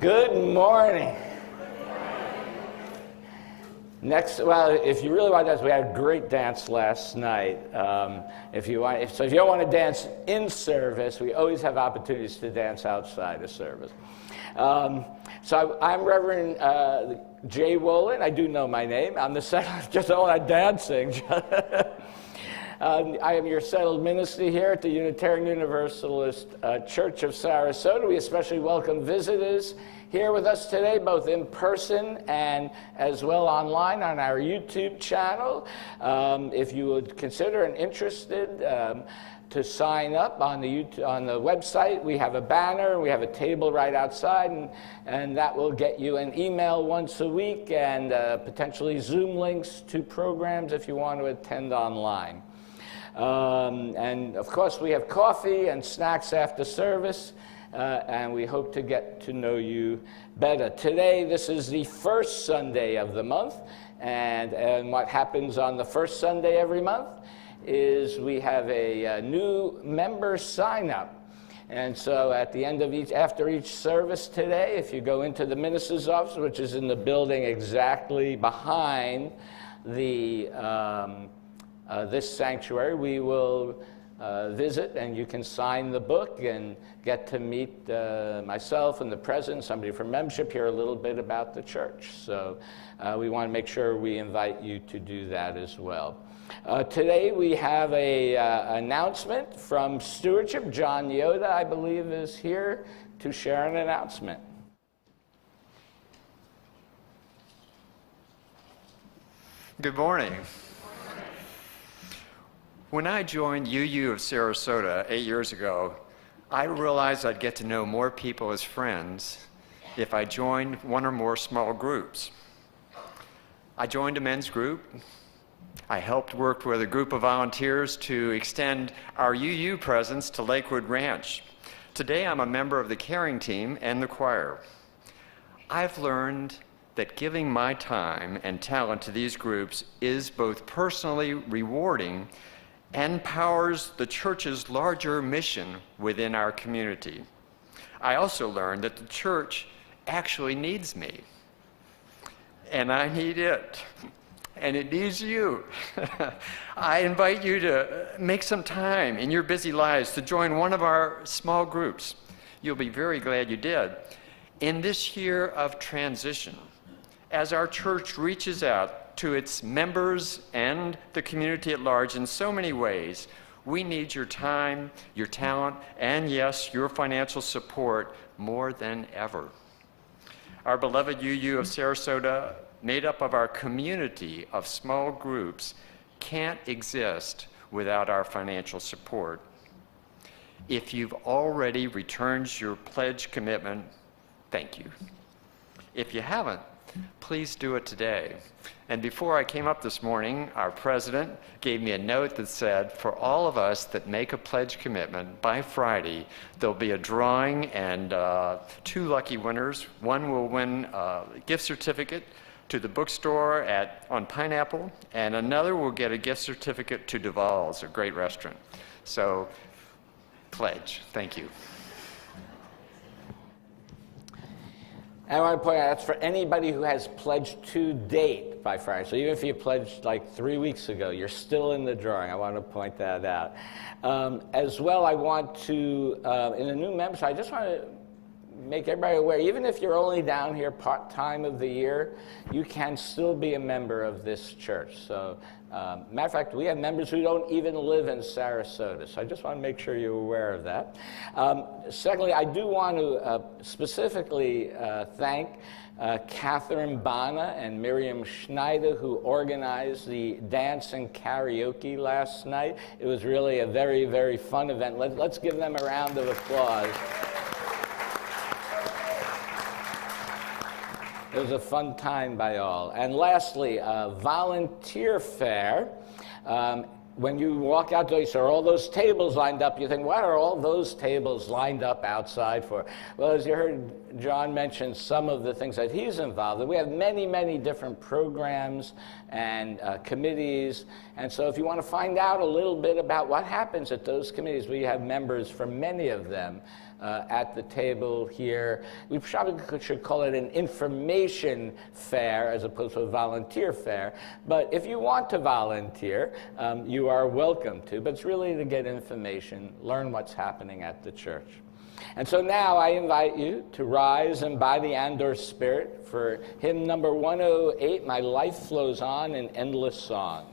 Good morning. Next, well, if you really want to dance, we had a great dance last night. If you don't want to dance in service, we always have opportunities to dance outside of service. So I'm Reverend J. Wolin. I do know my name. I'm the settled, just all that dancing. I am your settled minister here at the Unitarian Universalist Church of Sarasota. We especially welcome visitors here with us today, both in person and as well online on our YouTube channel. If you would consider and interested to sign up on the website, we have a banner, we have a table right outside, and that will get you an email once a week and potentially Zoom links to programs if you want to attend online. And of course, we have coffee and snacks after service, and we hope to get to know you better. Today, this is the first Sunday of the month, and what happens on the first Sunday every month is we have a new member sign up. And so at the end of after each service today, if you go into the minister's office, which is in the building exactly behind the this sanctuary, we will visit, and you can sign the book and get to meet myself and the president, somebody from membership, hear a little bit about the church. So we want to make sure we invite you to do that as well. Today we have a announcement from stewardship. John Yoda, I believe, is here to share an announcement. Good morning. When I joined UU of Sarasota 8 years ago, I realized I'd get to know more people as friends if I joined one or more small groups. I joined a men's group. I helped work with a group of volunteers to extend our UU presence to Lakewood Ranch. Today, I'm a member of the caring team and the choir. I've learned that giving my time and talent to these groups is both personally rewarding and powers the church's larger mission within our community. I also learned that the church actually needs me, and I need it, and it needs you. I invite you to make some time in your busy lives to join one of our small groups. You'll be very glad you did. In this year of transition, as our church reaches out to its members and the community at large in so many ways, we need your time, your talent, and yes, your financial support more than ever. Our beloved UU of Sarasota, made up of our community of small groups, can't exist without our financial support. If you've already returned your pledge commitment, thank you. If you haven't, please do it today. And before I came up this morning, our president gave me a note that said, for all of us that make a pledge commitment, by Friday, there'll be a drawing, and 2 lucky winners. One will win a gift certificate to the bookstore on Pineapple, and another will get a gift certificate to Duval's, a great restaurant. So, pledge. Thank you. I want to point out that's for anybody who has pledged to date by Friday. So even if you pledged like 3 weeks ago, you're still in the drawing. I want to point that out. As well, I want to, in the new members, I just want to make everybody aware, even if you're only down here part-time of the year, you can still be a member of this church. So, matter of fact, we have members who don't even live in Sarasota, so I just want to make sure you're aware of that. Secondly, I do want to specifically thank Catherine Bana and Miriam Schneider, who organized the dance and karaoke last night. It was really a very, very fun event. Let's give them a round of applause. It was a fun time by all. And lastly, volunteer fair. When you walk out, you see all those tables lined up. You think, what are all those tables lined up outside for? Well, as you heard John mention some of the things that he's involved in, we have many, many different programs and committees. And so if you want to find out a little bit about what happens at those committees, we have members from many of them. at the table here. We probably should call it an information fair as opposed to a volunteer fair. But if you want to volunteer, you are welcome to. But it's really to get information, learn what's happening at the church. And so now I invite you to rise in body and/or spirit for hymn number 108, My Life Flows On in Endless Song.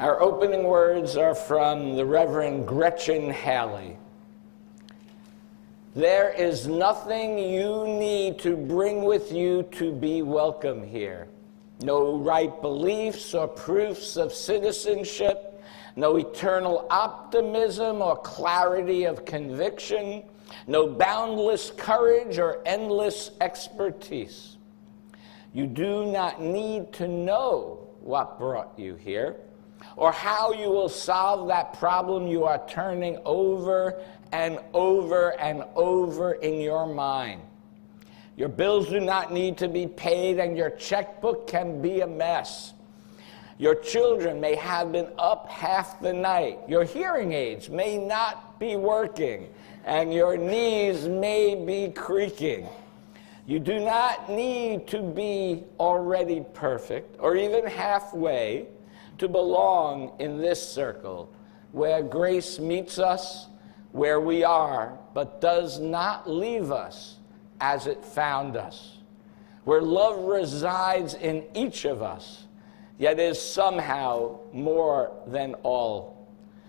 Our opening words are from the Reverend Gretchen Haley. There is nothing you need to bring with you to be welcome here. No right beliefs or proofs of citizenship, no eternal optimism or clarity of conviction, no boundless courage or endless expertise. You do not need to know what brought you here, or how you will solve that problem you are turning over and over and over in your mind. Your bills do not need to be paid, and your checkbook can be a mess. Your children may have been up half the night. Your hearing aids may not be working, and your knees may be creaking. You do not need to be already perfect, or even halfway, to belong in this circle where grace meets us where we are, but does not leave us as it found us, where love resides in each of us, yet is somehow more than all,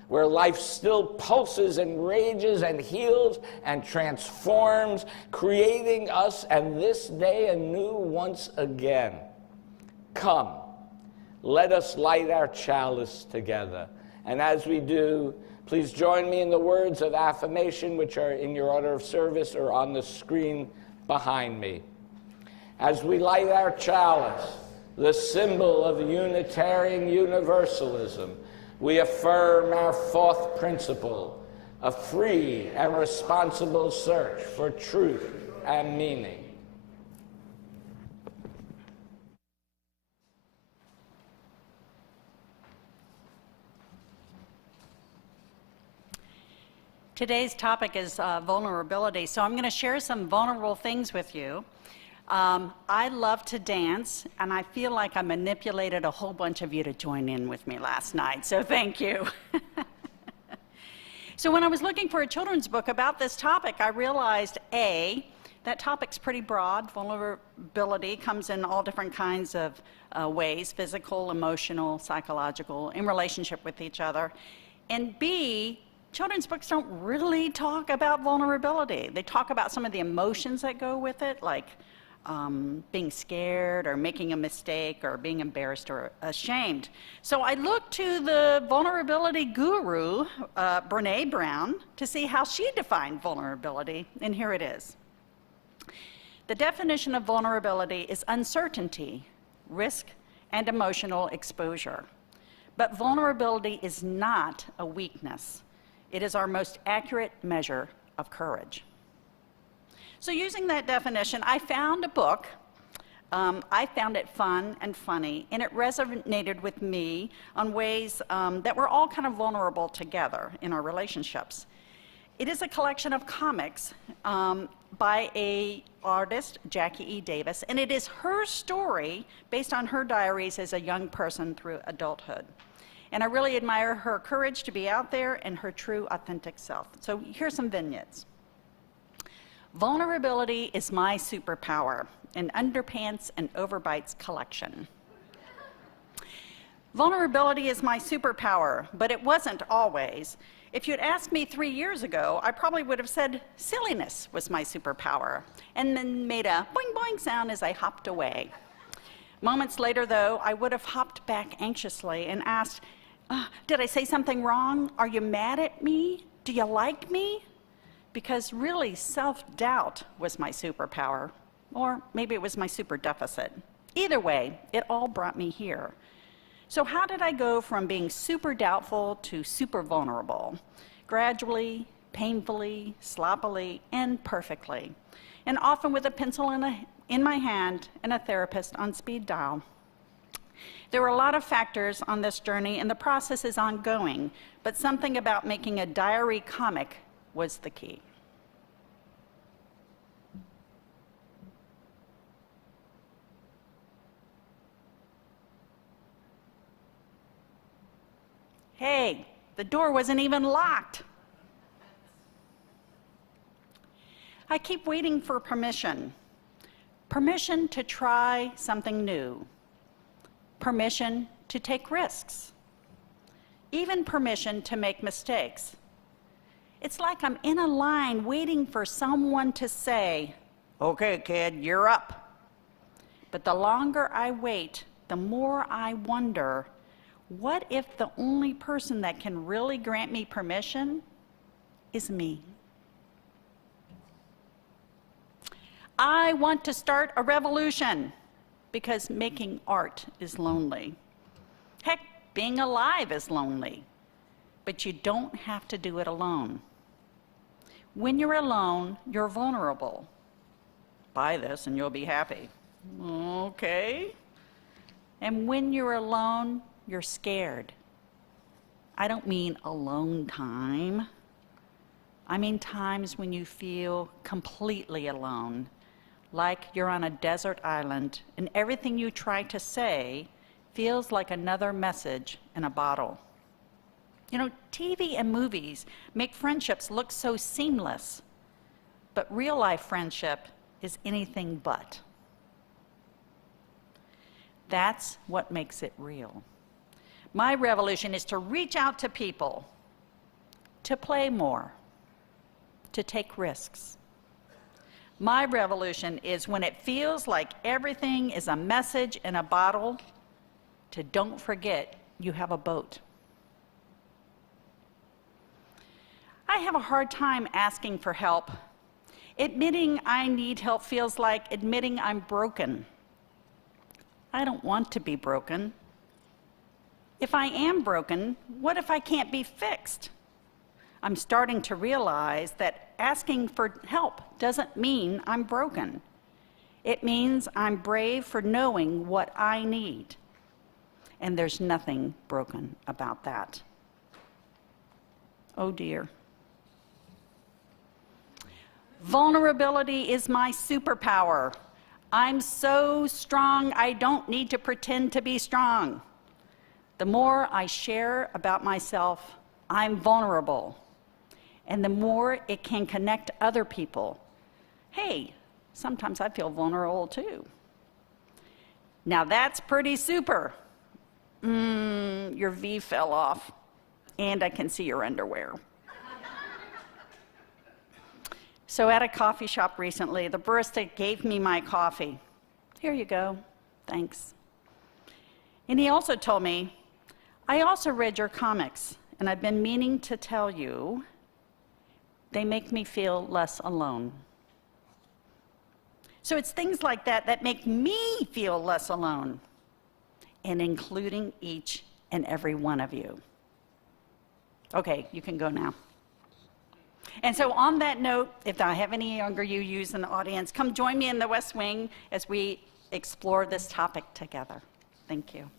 where life still pulses and rages and heals and transforms, creating us and this day anew once again. Come. Let us light our chalice together. And as we do, please join me in the words of affirmation, which are in your order of service or on the screen behind me. As we light our chalice, the symbol of Unitarian Universalism, we affirm our fourth principle, a free and responsible search for truth and meaning. Today's topic is vulnerability, so I'm going to share some vulnerable things with you. I love to dance, and I feel like I manipulated a whole bunch of you to join in with me last night, so thank you. So when I was looking for a children's book about this topic, I realized, A, that topic's pretty broad. Vulnerability comes in all different kinds of ways, physical, emotional, psychological, in relationship with each other. And B, children's books don't really talk about vulnerability. They talk about some of the emotions that go with it, like being scared or making a mistake or being embarrassed or ashamed. So I looked to the vulnerability guru, Brene Brown, to see how she defined vulnerability, and here it is. The definition of vulnerability is uncertainty, risk, and emotional exposure. But vulnerability is not a weakness. It is our most accurate measure of courage. So using that definition, I found a book. I found it fun and funny, and it resonated with me on ways that we're all kind of vulnerable together in our relationships. It is a collection of comics by an artist, Jackie E. Davis, and it is her story based on her diaries as a young person through adulthood. And I really admire her courage to be out there and her true, authentic self. So here's some vignettes. Vulnerability is my superpower, an underpants and overbites collection. Vulnerability is my superpower, but it wasn't always. If you'd asked me 3 years ago, I probably would have said silliness was my superpower, and then made a boing boing sound as I hopped away. Moments later, though, I would have hopped back anxiously and asked, did I say something wrong? Are you mad at me? Do you like me? Because really, self-doubt was my superpower, or maybe it was my super deficit. Either way, it all brought me here. So how did I go from being super doubtful to super vulnerable? Gradually, painfully, sloppily, and perfectly. And often with a pencil in my hand and a therapist on speed dial. There were a lot of factors on this journey, and the process is ongoing, but something about making a diary comic was the key. Hey, the door wasn't even locked. I keep waiting for permission. Permission to try something new. Permission to take risks. Even permission to make mistakes. It's like I'm in a line waiting for someone to say, "Okay, kid, you're up." But the longer I wait, the more I wonder, what if the only person that can really grant me permission is me? I want to start a revolution because making art is lonely. Heck, being alive is lonely. But you don't have to do it alone. When you're alone, you're vulnerable. Buy this and you'll be happy. Okay. And when you're alone, you're scared. I don't mean alone time. I mean times when you feel completely alone, like you're on a desert island and everything you try to say feels like another message in a bottle. You know, TV and movies make friendships look so seamless, but real life friendship is anything but. That's what makes it real. My revolution is to reach out to people, to play more, to take risks. My revolution is when it feels like everything is a message in a bottle, to don't forget you have a boat. I have a hard time asking for help. Admitting I need help feels like admitting I'm broken. I don't want to be broken. If I am broken, what if I can't be fixed? I'm starting to realize that asking for help doesn't mean I'm broken. It means I'm brave for knowing what I need. And there's nothing broken about that. Oh dear. Vulnerability is my superpower. I'm so strong, I don't need to pretend to be strong. The more I share about myself, I'm vulnerable. And the more it can connect other people. Hey, sometimes I feel vulnerable too. Now that's pretty super. Your V fell off, and I can see your underwear. So at a coffee shop recently, the barista gave me my coffee. Here you go, thanks. And he also told me, I also read your comics, and I've been meaning to tell you, they make me feel less alone. So it's things like that that make me feel less alone, and including each and every one of you. Okay, you can go now. And so on that note, if I have any younger UUs in the audience, come join me in the West Wing as we explore this topic together. Thank you.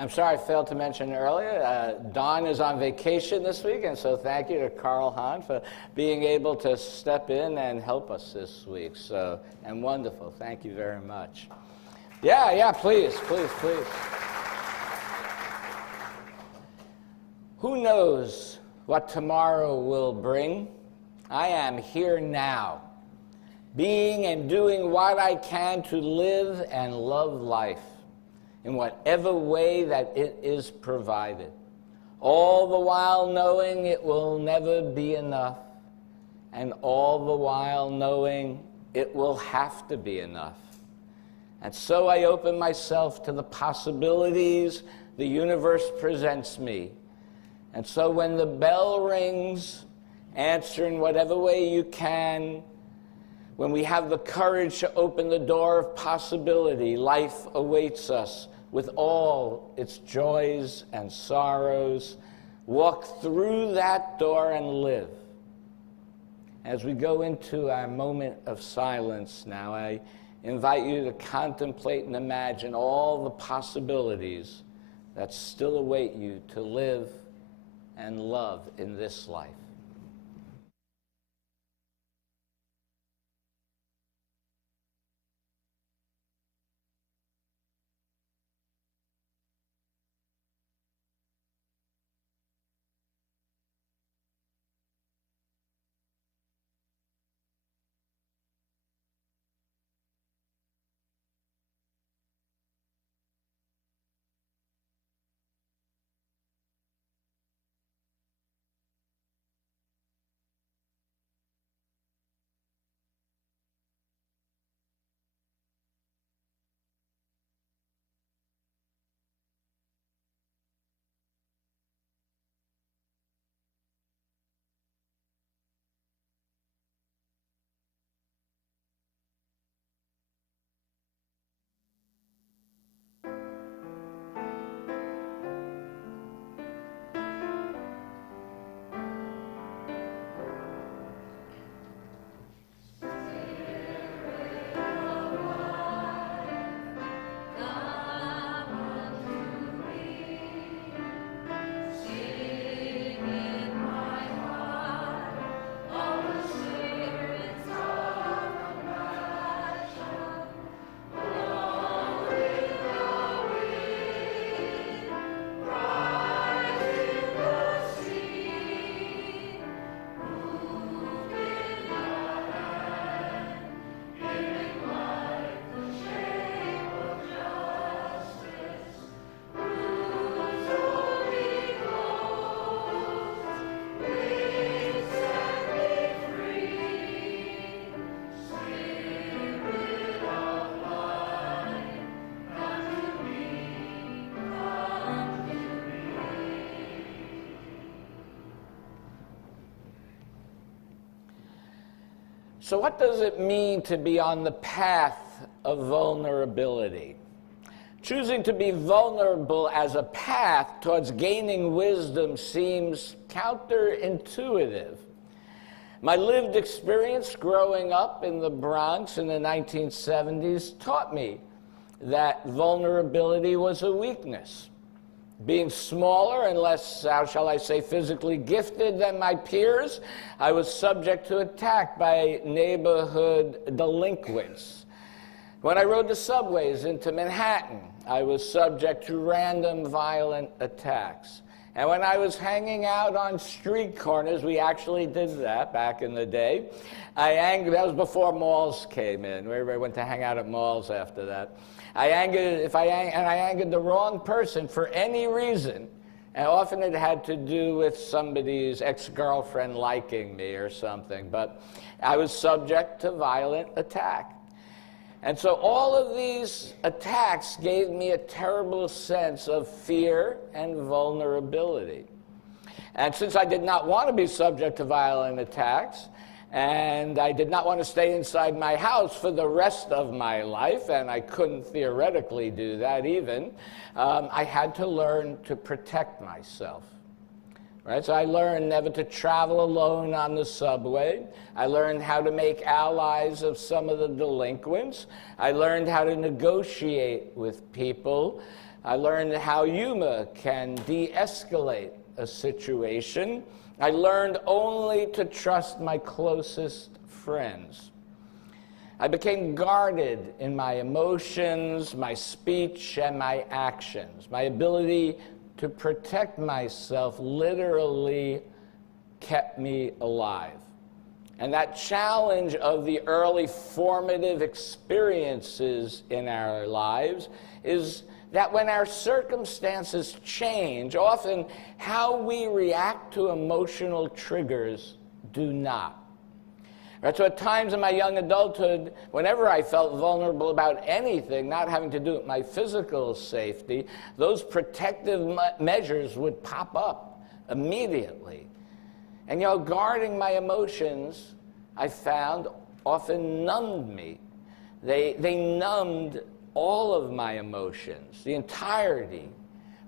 I'm sorry I failed to mention earlier, Dawn is on vacation this week, and so thank you to Carl Hahn for being able to step in and help us this week. So, and wonderful. Thank you very much. Yeah, please. Who knows what tomorrow will bring? I am here now, being and doing what I can to live and love life in whatever way that it is provided, all the while knowing it will never be enough, and all the while knowing it will have to be enough. And so I open myself to the possibilities the universe presents me. And so when the bell rings, answer in whatever way you can. When we have the courage to open the door of possibility, life awaits us with all its joys and sorrows. Walk through that door and live. As we go into our moment of silence now, I invite you to contemplate and imagine all the possibilities that still await you to live and love in this life. So what does it mean to be on the path of vulnerability? Choosing to be vulnerable as a path towards gaining wisdom seems counterintuitive. My lived experience growing up in the Bronx in the 1970s taught me that vulnerability was a weakness. Being smaller and less, how shall I say, physically gifted than my peers, I was subject to attack by neighborhood delinquents. When I rode the subways into Manhattan, I was subject to random violent attacks. And when I was hanging out on street corners, we actually did that back in the day. That was before malls came in. We went to hang out at malls after that. I angered the wrong person for any reason, and often it had to do with somebody's ex-girlfriend liking me or something, but I was subject to violent attack. And so all of these attacks gave me a terrible sense of fear and vulnerability. And since I did not want to be subject to violent attacks, and I did not want to stay inside my house for the rest of my life, and I couldn't theoretically do that even, I had to learn to protect myself. Right? So I learned never to travel alone on the subway. I learned how to make allies of some of the delinquents. I learned how to negotiate with people. I learned how humor can de-escalate a situation. I learned only to trust my closest friends. I became guarded in my emotions, my speech, and my actions. My ability to protect myself literally kept me alive. And that challenge of the early formative experiences in our lives is that when our circumstances change, often how we react to emotional triggers do not. Right, so at times in my young adulthood, whenever I felt vulnerable about anything, not having to do with my physical safety, those protective measures would pop up immediately. And guarding my emotions, I found, often numbed me. They numbed all of my emotions, the entirety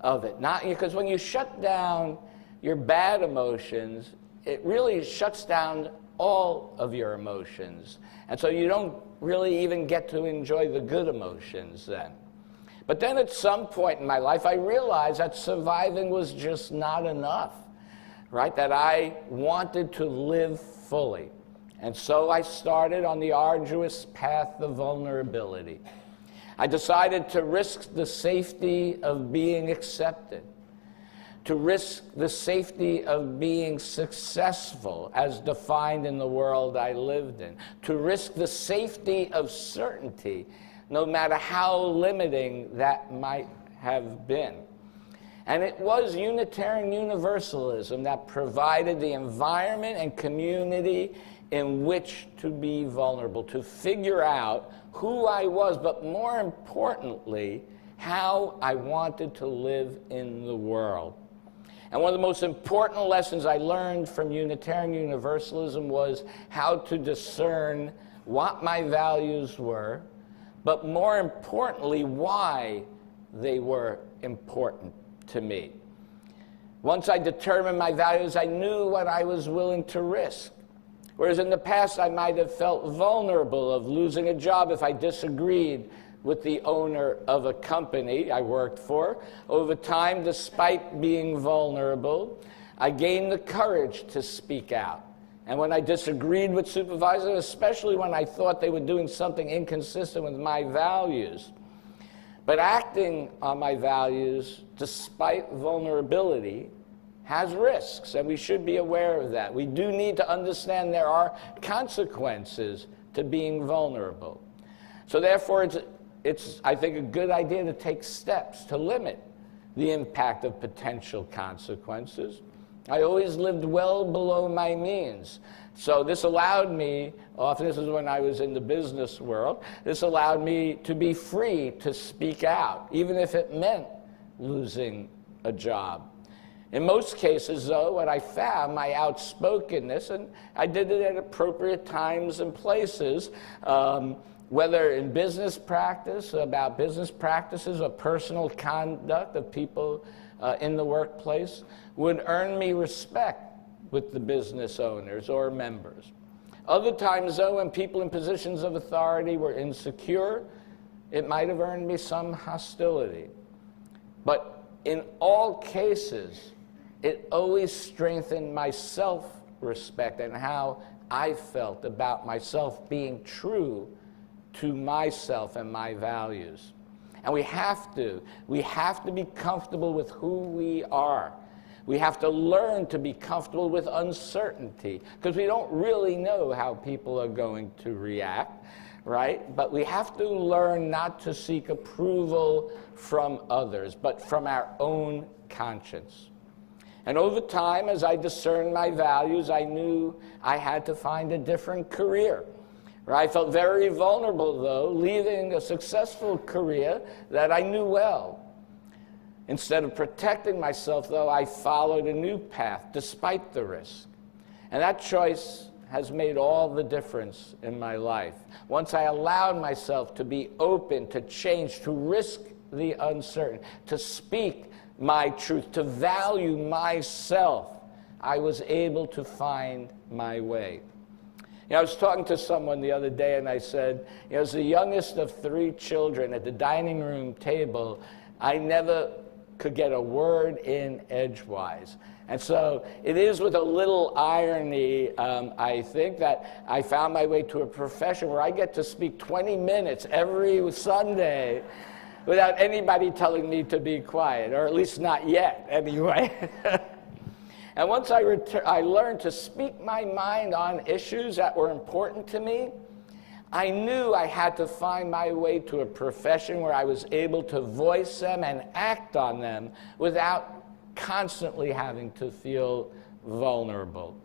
of it. Not because when you shut down your bad emotions, it really shuts down all of your emotions. And so you don't really even get to enjoy the good emotions then. But then at some point in my life, I realized that surviving was just not enough, right? That I wanted to live fully. And so I started on the arduous path of vulnerability. I decided to risk the safety of being accepted, to risk the safety of being successful as defined in the world I lived in, to risk the safety of certainty, no matter how limiting that might have been. And it was Unitarian Universalism that provided the environment and community in which to be vulnerable, to figure out who I was, but more importantly, how I wanted to live in the world. And one of the most important lessons I learned from Unitarian Universalism was how to discern what my values were, but more importantly, why they were important to me. Once I determined my values, I knew what I was willing to risk. Whereas in the past, I might have felt vulnerable of losing a job if I disagreed with the owner of a company I worked for. Over time, despite being vulnerable, I gained the courage to speak out. And when I disagreed with supervisors, especially when I thought they were doing something inconsistent with my values, but acting on my values despite vulnerability has risks, and we should be aware of that. We do need to understand there are consequences to being vulnerable. So therefore, it's, I think, a good idea to take steps to limit the impact of potential consequences. I always lived well below my means. So this allowed me, often this is when I was in the business world, this allowed me to be free to speak out, even if it meant losing a job. In most cases, though, what I found, my outspokenness, and I did it at appropriate times and places, whether in business practice, about business practices or personal conduct of people in the workplace, would earn me respect with the business owners or members. Other times, though, when people in positions of authority were insecure, it might have earned me some hostility. But in all cases, it always strengthened my self-respect and how I felt about myself being true to myself and my values. And we have to be comfortable with who we are. We have to learn to be comfortable with uncertainty, because we don't really know how people are going to react, right? But we have to learn not to seek approval from others, but from our own conscience. And over time, as I discerned my values, I knew I had to find a different career. I felt very vulnerable, though, leaving a successful career that I knew well. Instead of protecting myself, though, I followed a new path despite the risk. And that choice has made all the difference in my life. Once I allowed myself to be open, to change, to risk the uncertain, to speak my truth, to value myself, I was able to find my way. I was talking to someone the other day, and I said, as the youngest of 3 children at the dining room table, I never could get a word in edgewise. And so it is with a little irony, I think, that I found my way to a profession where I get to speak 20 minutes every Sunday without anybody telling me to be quiet, or at least not yet, anyway. And once I learned to speak my mind on issues that were important to me, I knew I had to find my way to a profession where I was able to voice them and act on them without constantly having to feel vulnerable.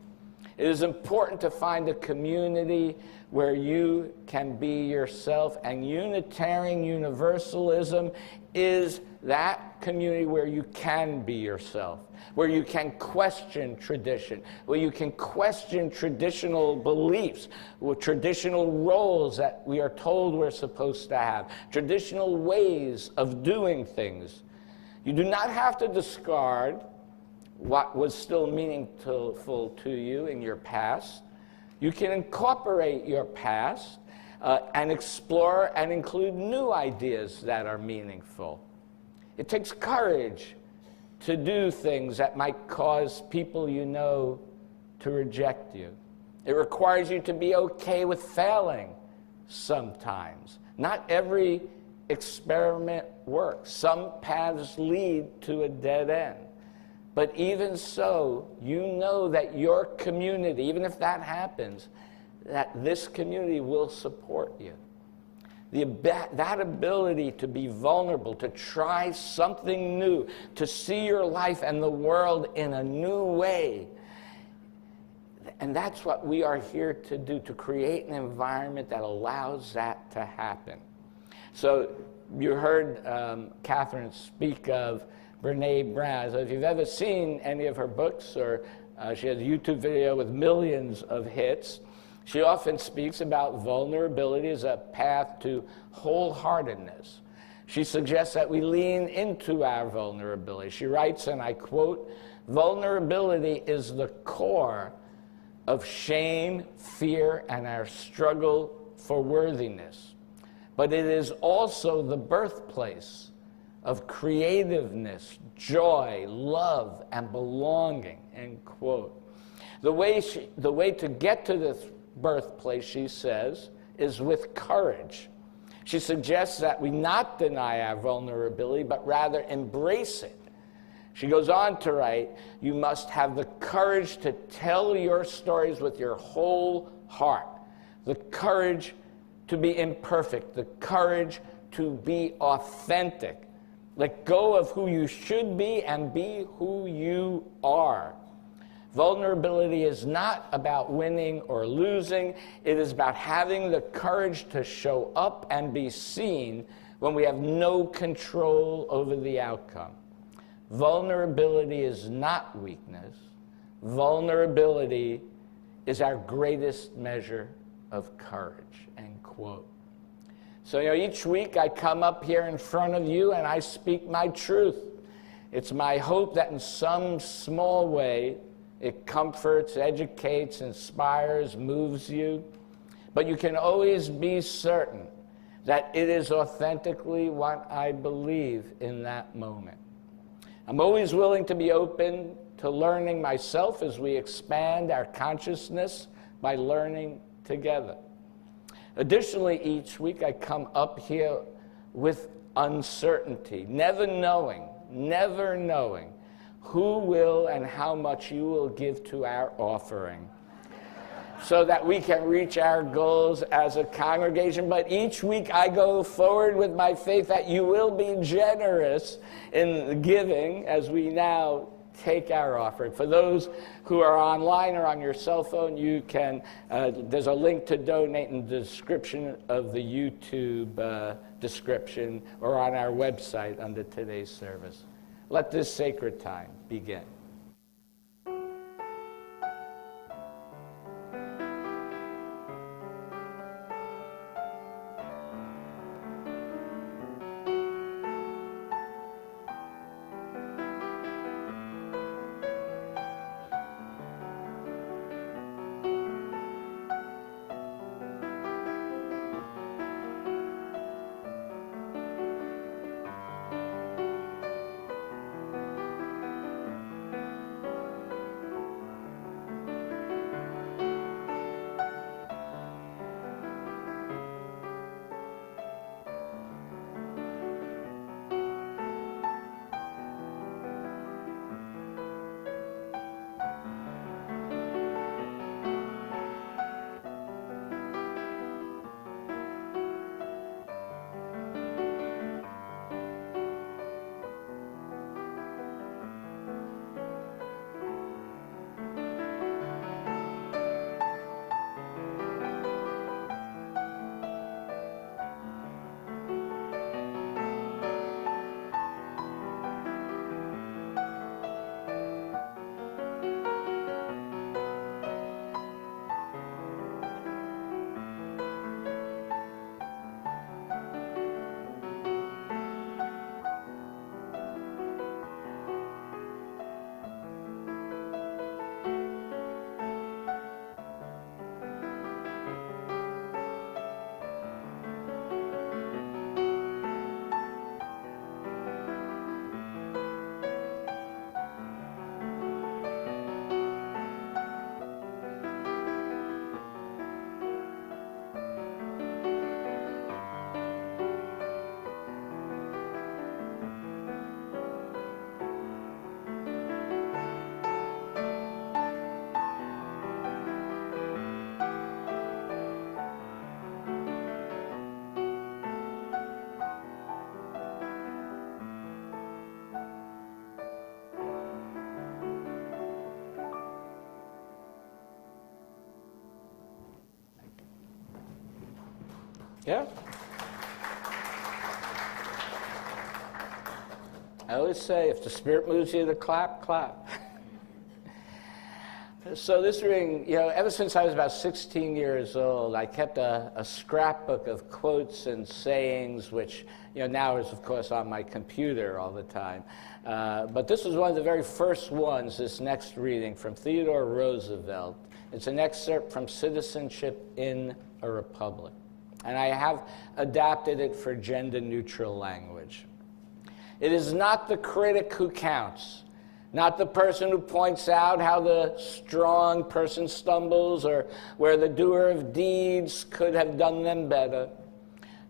It is important to find a community where you can be yourself, and Unitarian Universalism is that community where you can be yourself, where you can question tradition, where you can question traditional beliefs, with traditional roles that we are told we're supposed to have, traditional ways of doing things. You do not have to discard what was still meaningful to you in your past. You can incorporate your past and explore and include new ideas that are meaningful. It takes courage to do things that might cause people you know to reject you. It requires you to be okay with failing sometimes. Not every experiment works. Some paths lead to a dead end. But even so, you know that your community, even if that happens, that this community will support you. That ability to be vulnerable, to try something new, to see your life and the world in a new way. And that's what we are here to do, to create an environment that allows that to happen. So you heard Catherine speak of Brene Brown. So if you've ever seen any of her books, or she has a YouTube video with millions of hits, she often speaks about vulnerability as a path to wholeheartedness. She suggests that we lean into our vulnerability. She writes, and I quote, "Vulnerability is the core of shame, fear, and our struggle for worthiness. But it is also the birthplace of creativeness, joy, love, and belonging," end quote. The way to get to this birthplace, she says, is with courage. She suggests that we not deny our vulnerability, but rather embrace it. She goes on to write, "You must have the courage to tell your stories with your whole heart, the courage to be imperfect, the courage to be authentic. Let go of who you should be and be who you are." Vulnerability is not about winning or losing. It is about having the courage to show up and be seen when we have no control over the outcome. Vulnerability is not weakness. Vulnerability is our greatest measure of courage, end quote. So, each week I come up here in front of you and I speak my truth. It's my hope that in some small way it comforts, educates, inspires, moves you. But you can always be certain that it is authentically what I believe in that moment. I'm always willing to be open to learning myself as we expand our consciousness by learning together. Additionally, each week I come up here with uncertainty, never knowing who will and how much you will give to our offering so that we can reach our goals as a congregation. But each week I go forward with my faith that you will be generous in giving as we now take our offering. For those who are online or on your cell phone, you can, there's a link to donate in the description of the YouTube description or on our website under today's service. Let this sacred time begin. Thank you. Yeah. I always say, if the Spirit moves you to clap, clap. So this ring, ever since I was about 16 years old, I kept a scrapbook of quotes and sayings, which, now is, of course, on my computer all the time. But this was one of the very first ones, this next reading, from Theodore Roosevelt. It's an excerpt from Citizenship in a Republic. And I have adapted it for gender-neutral language. It is not the critic who counts, not the person who points out how the strong person stumbles or where the doer of deeds could have done them better.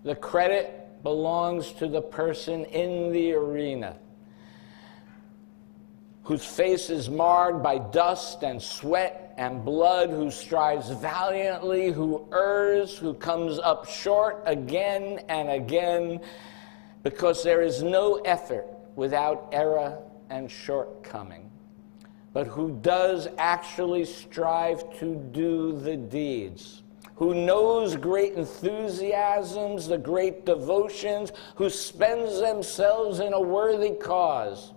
The credit belongs to the person in the arena, whose face is marred by dust and sweat and blood, who strives valiantly, who errs, who comes up short again and again, because there is no effort without error and shortcoming, but who does actually strive to do the deeds, who knows great enthusiasms, the great devotions, who spends themselves in a worthy cause,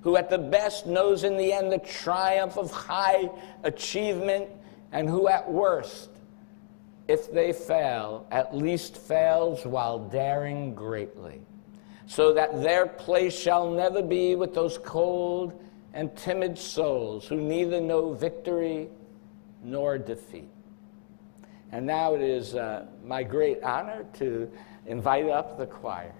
who at the best knows in the end the triumph of high achievement, and who at worst, if they fail, at least fails while daring greatly, so that their place shall never be with those cold and timid souls who neither know victory nor defeat. And now it is my great honor to invite up the choir.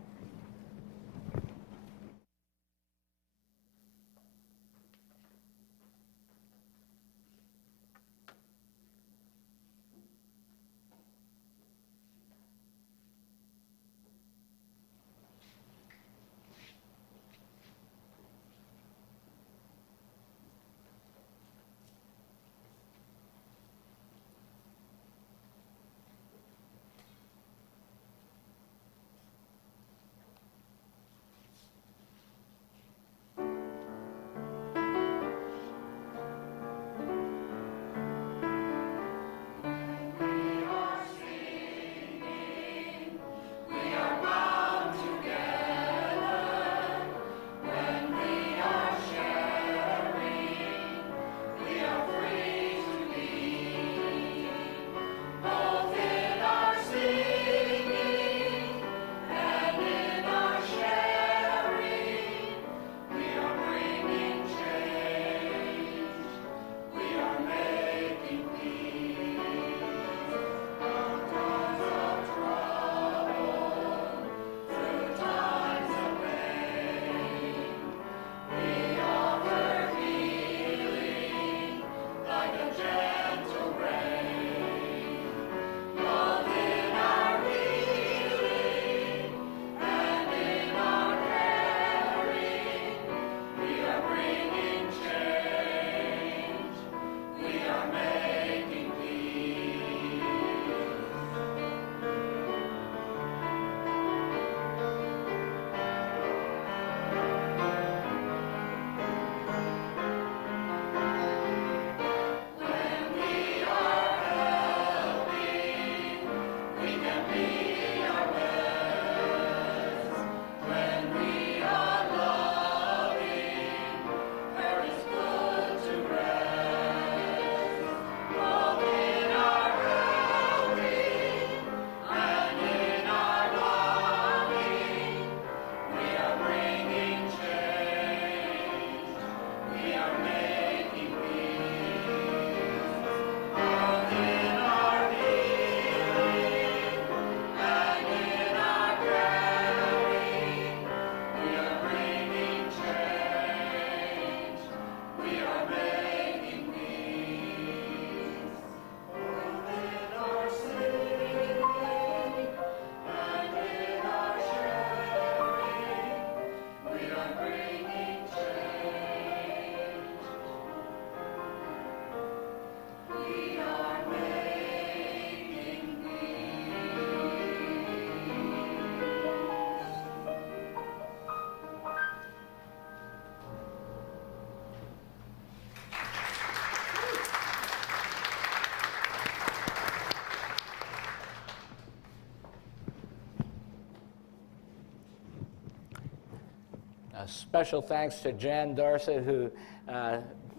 Special thanks to Jan Dorset, who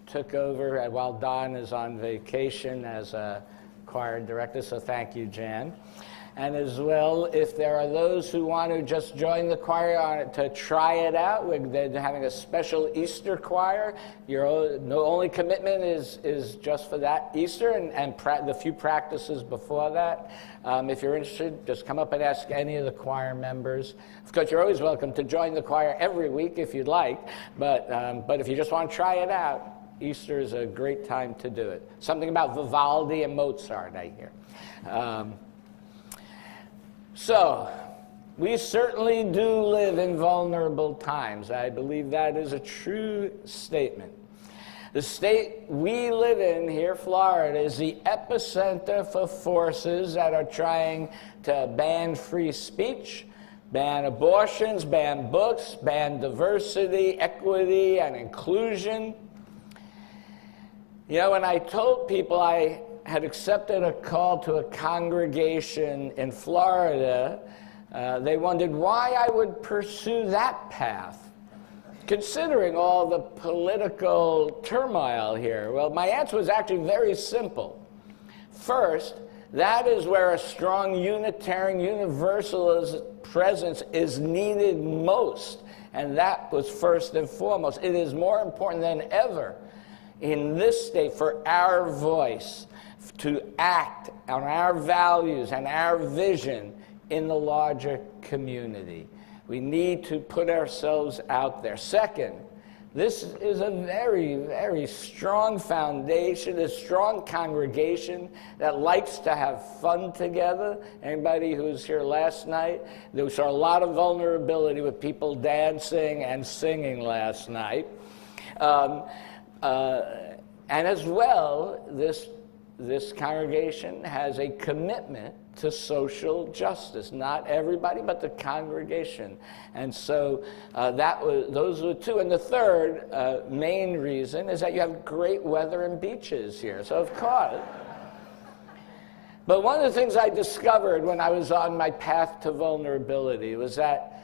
took over while Don is on vacation as a choir director, so thank you, Jan. And as well, if there are those who want to just join the choir to try it out, they're having a special Easter choir. Your only commitment is just for that Easter and the few practices before that. If you're interested, just come up and ask any of the choir members. Of course, you're always welcome to join the choir every week if you'd like, but if you just want to try it out, Easter is a great time to do it. Something about Vivaldi and Mozart, I hear. So, we certainly do live in vulnerable times. I believe that is a true statement. The state we live in here, Florida, is the epicenter for forces that are trying to ban free speech, ban abortions, ban books, ban diversity, equity, and inclusion. You know, when I told people I had accepted a call to a congregation in Florida, they wondered why I would pursue that path, considering all the political turmoil here. Well, my answer was actually very simple. First, that is where a strong Unitarian Universalist presence is needed most, and that was first and foremost. It is more important than ever in this state for our voice to act on our values and our vision in the larger community. We need to put ourselves out there. Second, this is a very, very strong foundation, a strong congregation that likes to have fun together. Anybody who was here last night, there was a lot of vulnerability with people dancing and singing last night. And as well, this congregation has a commitment to social justice. Not everybody, but the congregation. And so those were two. And the third main reason is that you have great weather and beaches here. So of course. But one of the things I discovered when I was on my path to vulnerability was that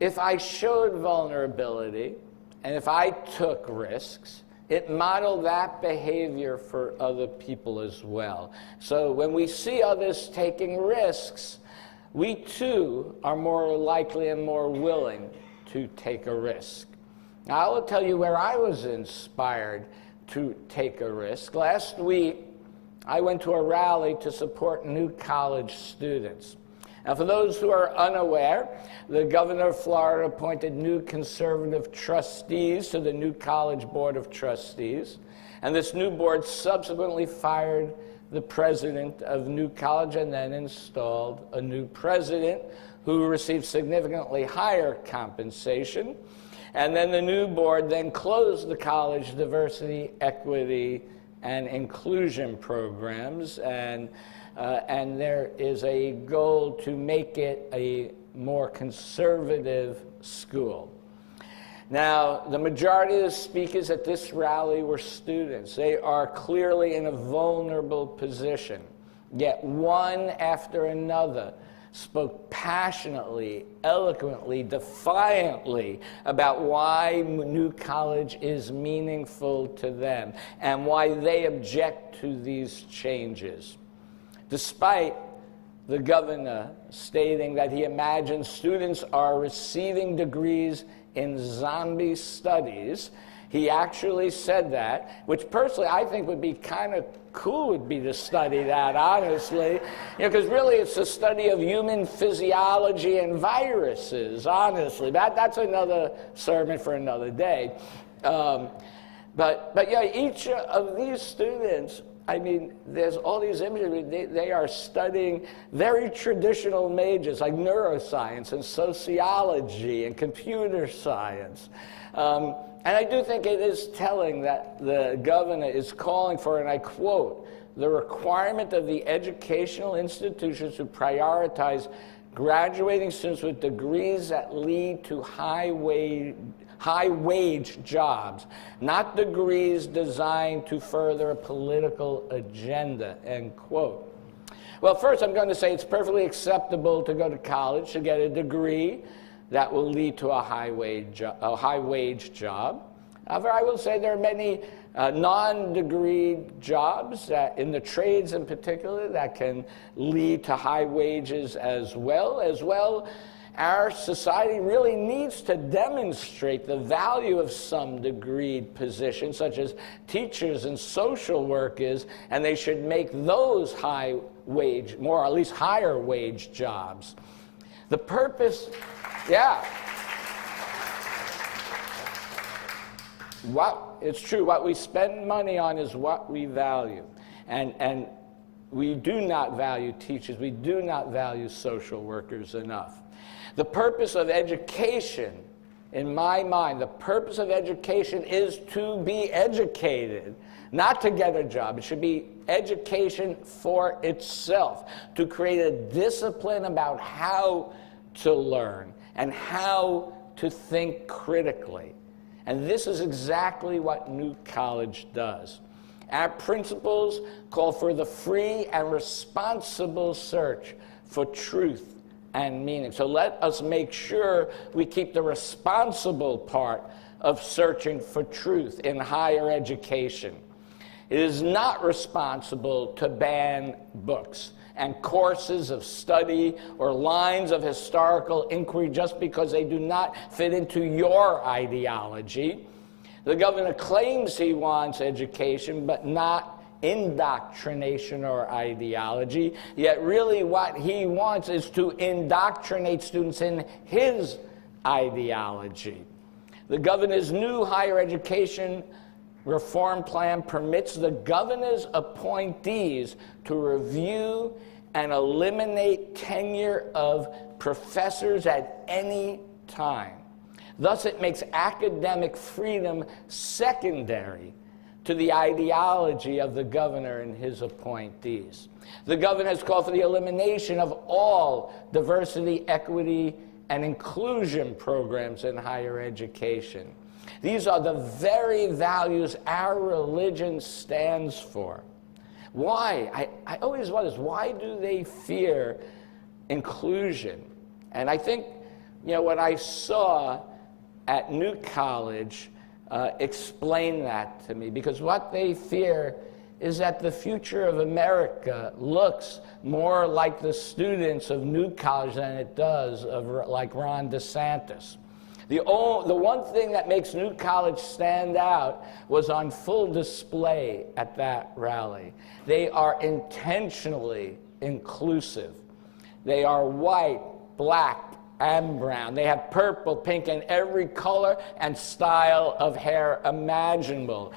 if I showed vulnerability and if I took risks, it modeled that behavior for other people as well. So when we see others taking risks, we too are more likely and more willing to take a risk. Now, I will tell you where I was inspired to take a risk. Last week, I went to a rally to support new college students. Now, for those who are unaware, the governor of Florida appointed new conservative trustees to the new College Board of Trustees, and this new board subsequently fired the president of New College and then installed a new president who received significantly higher compensation. And then the new board then closed the college diversity, equity, and inclusion programs, and there is a goal to make it a more conservative school. Now, the majority of the speakers at this rally were students. They are clearly in a vulnerable position, yet one after another spoke passionately, eloquently, defiantly about why New College is meaningful to them and why they object to these changes. Despite the governor stating that he imagines students are receiving degrees in zombie studies, he actually said that, which personally I think would be kind of cool would be to study that, honestly, because really it's a study of human physiology and viruses, honestly. That's another sermon for another day. But yeah, each of these students, I mean, there's all these images. They are studying very traditional majors like neuroscience and sociology and computer science. And I do think it is telling that the governor is calling for, and I quote, the requirement of the educational institutions to prioritize graduating students with degrees that lead to high-wage jobs, not degrees designed to further a political agenda, end quote. Well, first I'm going to say it's perfectly acceptable to go to college to get a degree, that will lead to a high-wage job. However, I will say there are many non-degreed jobs in the trades in particular that can lead to high wages as well. Our society really needs to demonstrate the value of some degreed positions, such as teachers and social workers, and they should make those high wage, more or at least higher wage jobs. The purpose, it's true, what we spend money on is what we value. And we do not value teachers, we do not value social workers enough. The purpose of education, in my mind, the purpose of education is to be educated, not to get a job. It should be education for itself, to create a discipline about how to learn and how to think critically. And this is exactly what New College does. Our principles call for the free and responsible search for truth and meaning. So let us make sure we keep the responsible part of searching for truth in higher education. It is not responsible to ban books and courses of study or lines of historical inquiry just because they do not fit into your ideology. The governor claims he wants education, but not indoctrination or ideology, yet really what he wants is to indoctrinate students in his ideology. The governor's new higher education reform plan permits the governor's appointees to review and eliminate tenure of professors at any time. Thus, it makes academic freedom secondary to the ideology of the governor and his appointees. The governor has called for the elimination of all diversity, equity, and inclusion programs in higher education. These are the very values our religion stands for. Why? I always wonder, why do they fear inclusion? And I think, what I saw at New College explained that to me, because what they fear is that the future of America looks more like the students of New College than it does of like Ron DeSantis. The one thing that makes New College stand out was on full display at that rally. They are intentionally inclusive. They are white, black, and brown. They have purple, pink, and every color and style of hair imaginable.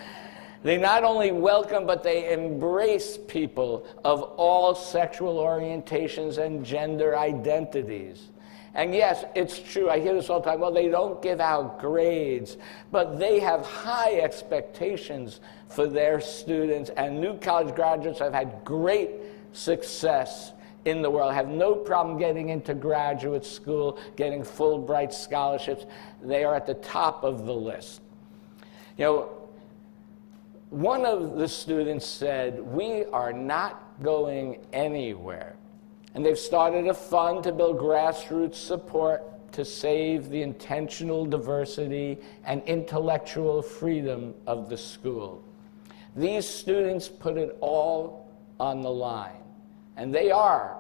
They not only welcome, but they embrace people of all sexual orientations and gender identities. And yes, it's true, I hear this all the time, well, they don't give out grades, but they have high expectations for their students, and New College graduates have had great success in the world, have no problem getting into graduate school, getting Fulbright scholarships. They are at the top of the list. One of the students said, "We are not going anywhere." And they've started a fund to build grassroots support to save the intentional diversity and intellectual freedom of the school. These students put it all on the line. And they are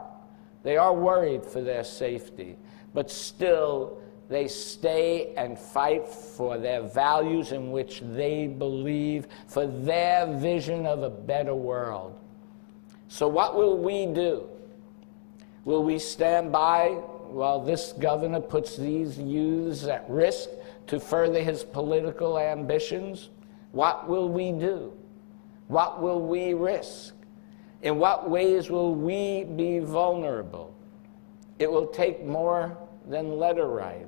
worried for their safety, but still they stay and fight for their values in which they believe, for their vision of a better world. So what will we do? Will we stand by while this governor puts these youths at risk to further his political ambitions? What will we do? What will we risk? In what ways will we be vulnerable? It will take more than letter writing.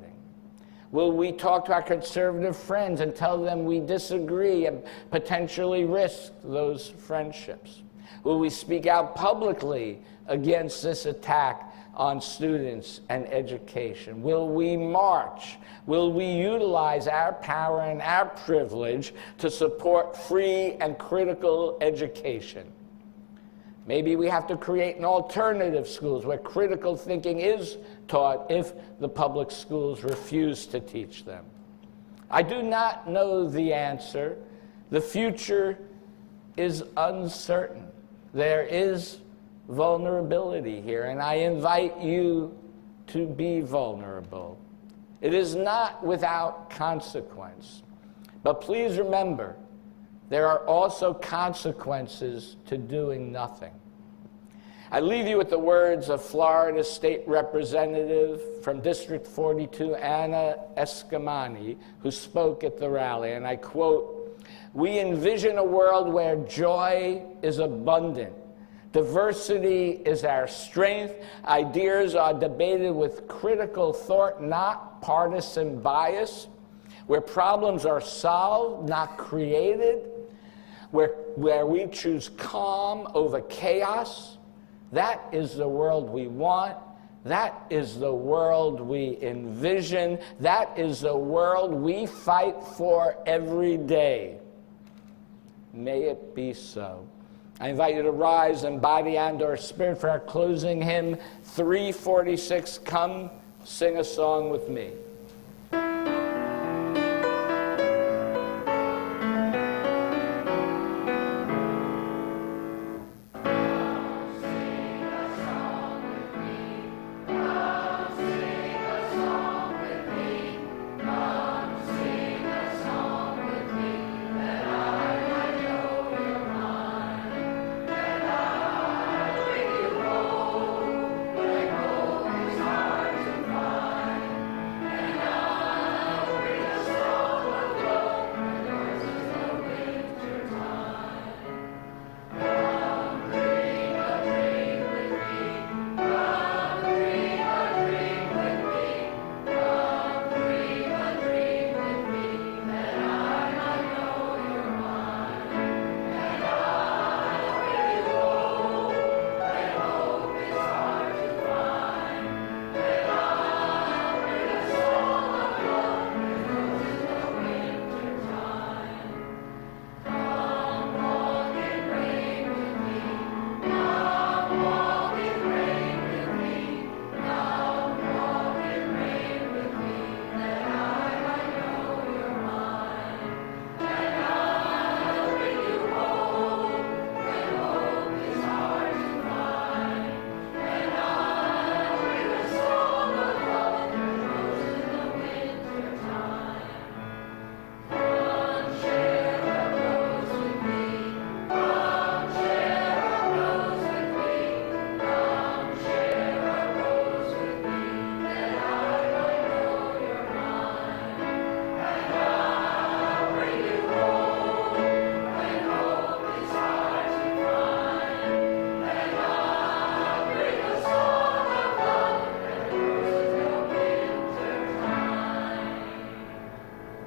Will we talk to our conservative friends and tell them we disagree and potentially risk those friendships? Will we speak out publicly against this attack on students and education? Will we march? Will we utilize our power and our privilege to support free and critical education? Maybe we have to create an alternative schools where critical thinking is taught if the public schools refuse to teach them. I do not know the answer. The future is uncertain. There is vulnerability here, and I invite you to be vulnerable. It is not without consequence. But please remember, there are also consequences to doing nothing. I leave you with the words of Florida State Representative from District 42, Anna Escamani, who spoke at the rally, and I quote, "We envision a world where joy is abundant. Diversity is our strength. Ideas are debated with critical thought, not partisan bias. Where problems are solved, not created. Where we choose calm over chaos. That is the world we want. That is the world we envision. That is the world we fight for every day. May it be so." I invite you to rise in body and/or spirit for our closing hymn, 346. Come, sing a song with me.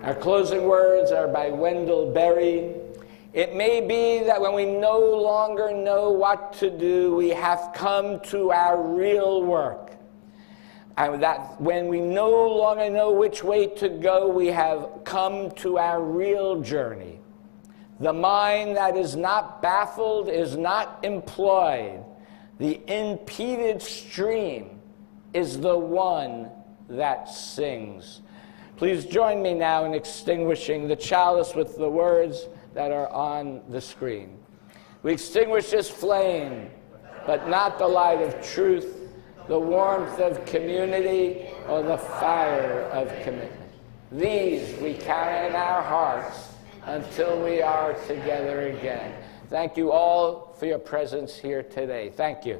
Our closing words are by Wendell Berry. It may be that when we no longer know what to do, we have come to our real work. And that when we no longer know which way to go, we have come to our real journey. The mind that is not baffled is not employed. The impeded stream is the one that sings. Please join me now in extinguishing the chalice with the words that are on the screen. We extinguish this flame, but not the light of truth, the warmth of community, or the fire of commitment. These we carry in our hearts until we are together again. Thank you all for your presence here today. Thank you.